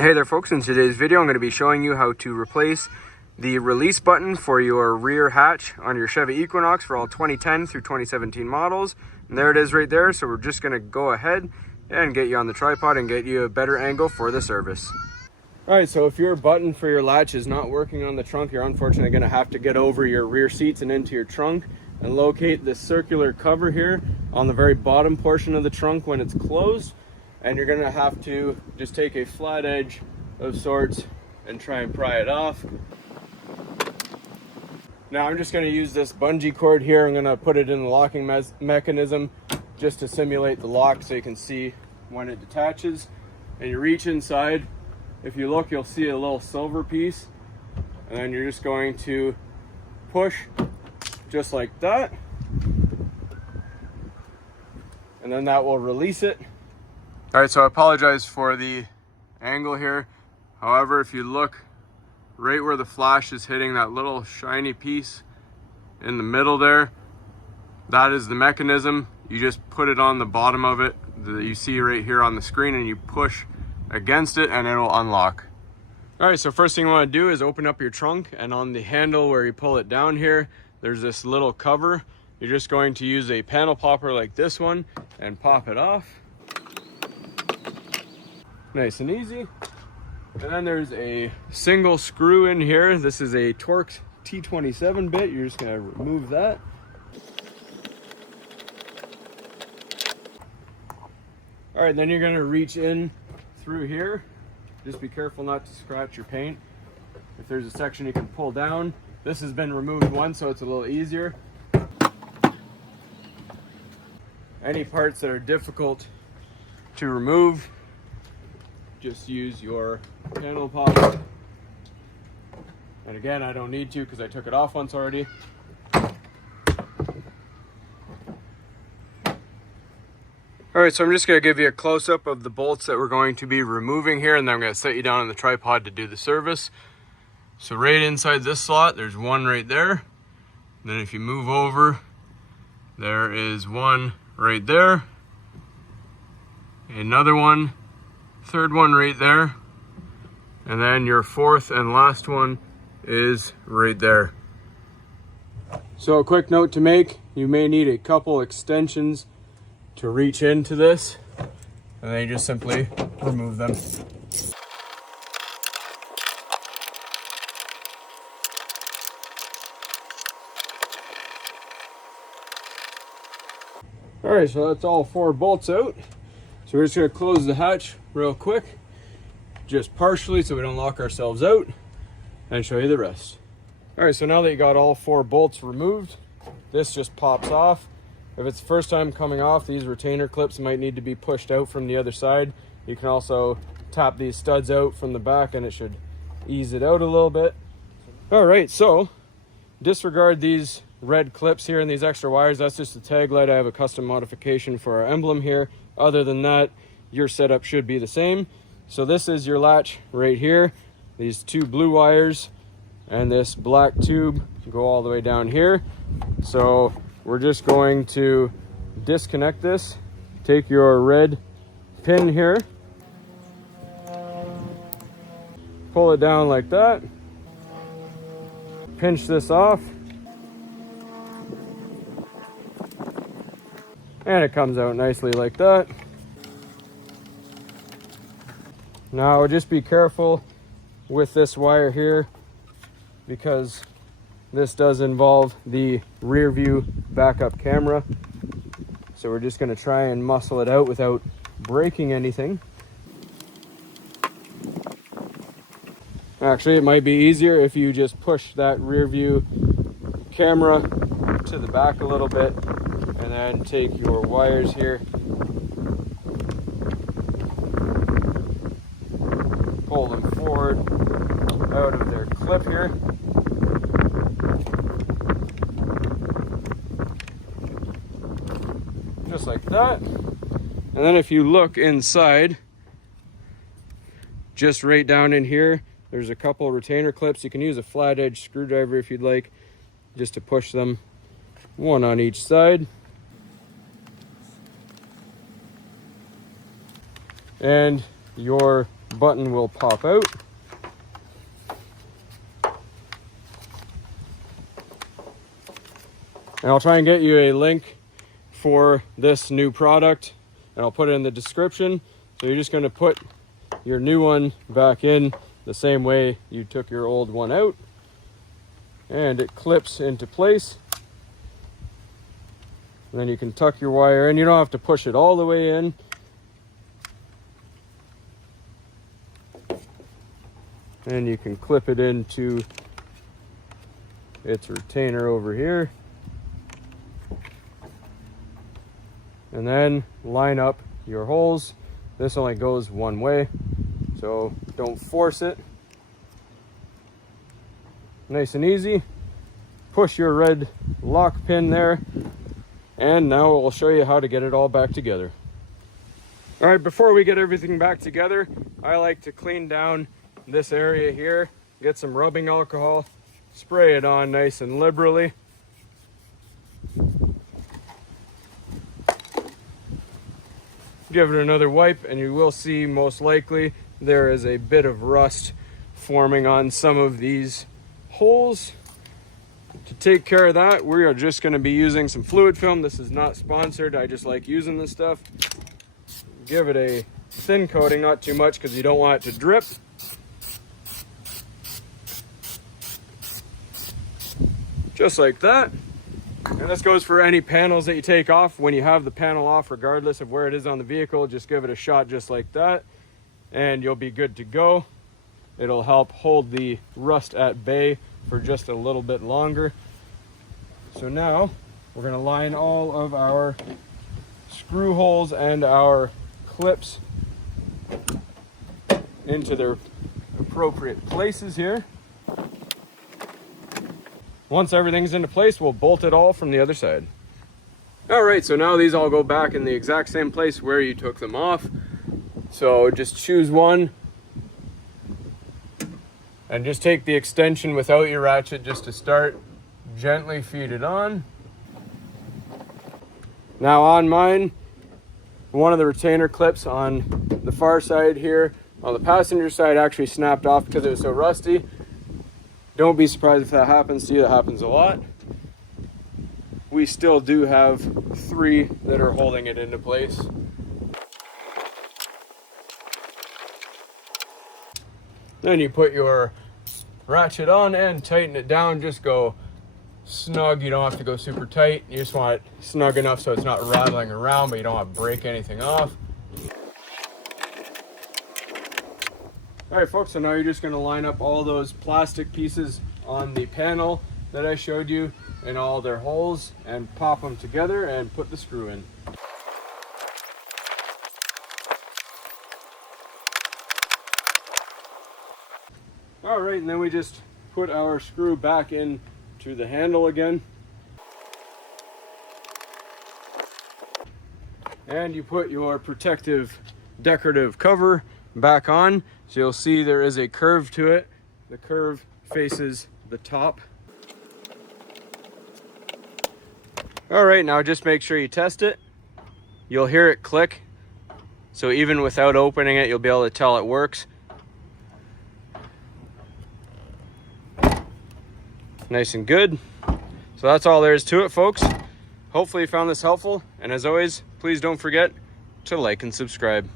Hey there folks, in today's video I'm going to be showing you how to replace the release button for your rear hatch on your Chevy Equinox for all 2010 through 2017 models. And there it is right there. So we're just going to go ahead and get you on the tripod and get you a better angle for the service. Alright, so if your button for your latch is not working on the trunk, you're unfortunately going to have to get over your rear seats and into your trunk and locate the circular cover here on the very bottom portion of the trunk when it's closed. And you're going to have to just take a flat edge of sorts and try and pry it off. Now I'm just going to use this bungee cord here. I'm going to put it in the locking mechanism just to simulate the lock so you can see when it detaches. And you reach inside. If you look, you'll see a little silver piece. And then you're just going to push just like that. And then that will release it. All right, so I apologize for the angle here. However, if you look right where the flash is hitting that little shiny piece in the middle there, that is the mechanism. You just put it on the bottom of it that you see right here on the screen and you push against it and it'll unlock. All right, so first thing you want to do is open up your trunk, and on the handle where you pull it down here, there's this little cover. You're just going to use a panel popper like this one and pop it off. Nice and easy. And then there's a single screw in here. This is a Torx T27 bit. You're just going to remove that. All right, then you're going to reach in through here. Just be careful not to scratch your paint. If there's a section you can pull down. This has been removed once, so it's a little easier. Any parts that are difficult to remove, just use your panel popper. And again, I don't need to because I took it off once already. All right, so I'm just going to give you a close-up of the bolts that we're going to be removing here, and then I'm going to set you down on the tripod to do the service. So right inside this slot, there's one right there. And then if you move over, there is one right there. Another one. Third one right there, and then your fourth and last one is right there. So a quick note to make, you may need a couple extensions to reach into this, and then you just simply remove them. All right, so that's all 4 bolts out. So we're just going to close the hatch real quick, just partially so we don't lock ourselves out, and show you the rest. All right, so now that you got all 4 bolts removed, this just pops off. If it's the first time coming off, these retainer clips might need to be pushed out from the other side. You can also tap these studs out from the back and it should ease it out a little bit. All right, so disregard these red clips here and these extra wires. That's just a tag light. I have a custom modification for our emblem here. Other than that, your setup should be the same. So this is your latch right here. These 2 blue wires and this black tube go all the way down here. So we're just going to disconnect this. Take your red pin here, pull it down like that, pinch this off, and it comes out nicely like that. Now just be careful with this wire here because this does involve the rear view backup camera. So we're just going to try and muscle it out without breaking anything. Actually, it might be easier if you just push that rear view camera to the back a little bit and then take your wires here, pull them forward out of their clip here. Just like that. And then if you look inside, just right down in here, there's a couple retainer clips. You can use a flat edge screwdriver if you'd like, just to push them, one on each side. And your button will pop out. And I'll try and get you a link for this new product, and I'll put it in the description. So you're just going to put your new one back in the same way you took your old one out, and it clips into place. And then you can tuck your wire in. You don't have to push it all the way in. And you can clip it into its retainer over here. And then line up your holes. This only goes one way, so don't force it. Nice and easy. Push your red lock pin there, and now I'll show you how to get it all back together. All right, before we get everything back together, I like to clean down this area here, get some rubbing alcohol, spray it on nice and liberally. Give it another wipe, and you will see most likely there is a bit of rust forming on some of these holes. To take care of that, we are just going to be using some fluid film. This is not sponsored. I just like using this stuff. Give it a thin coating, not too much because you don't want it to drip. Just like that. And this goes for any panels that you take off. When you have the panel off, regardless of where it is on the vehicle, just give it a shot just like that, and you'll be good to go. It'll help hold the rust at bay for just a little bit longer. So now we're going to line all of our screw holes and our clips into their appropriate places here. Once everything's into place, we'll bolt it all from the other side. All right, so now these all go back in the exact same place where you took them off. So just choose one and just take the extension without your ratchet just to start. Gently feed it on. Now on mine, one of the retainer clips on the far side here, on the passenger side, actually snapped off because it was so rusty. Don't be surprised if that happens to you. That happens a lot. We still do have 3 that are holding it into place. Then you put your ratchet on and tighten it down. Just go snug. You don't have to go super tight. You just want it snug enough so it's not rattling around, but you don't want to break anything off. All right, folks, so now you're just going to line up all those plastic pieces on the panel that I showed you in all their holes and pop them together and put the screw in. All right, and then we just put our screw back into the handle again. And you put your protective decorative cover back on. So you'll see there is a curve to it. The curve faces the top. All right, now just make sure you test it. You'll hear it click. So even without opening it, you'll be able to tell it works. Nice and good. So that's all there is to it, folks. Hopefully you found this helpful. And as always, please don't forget to like and subscribe.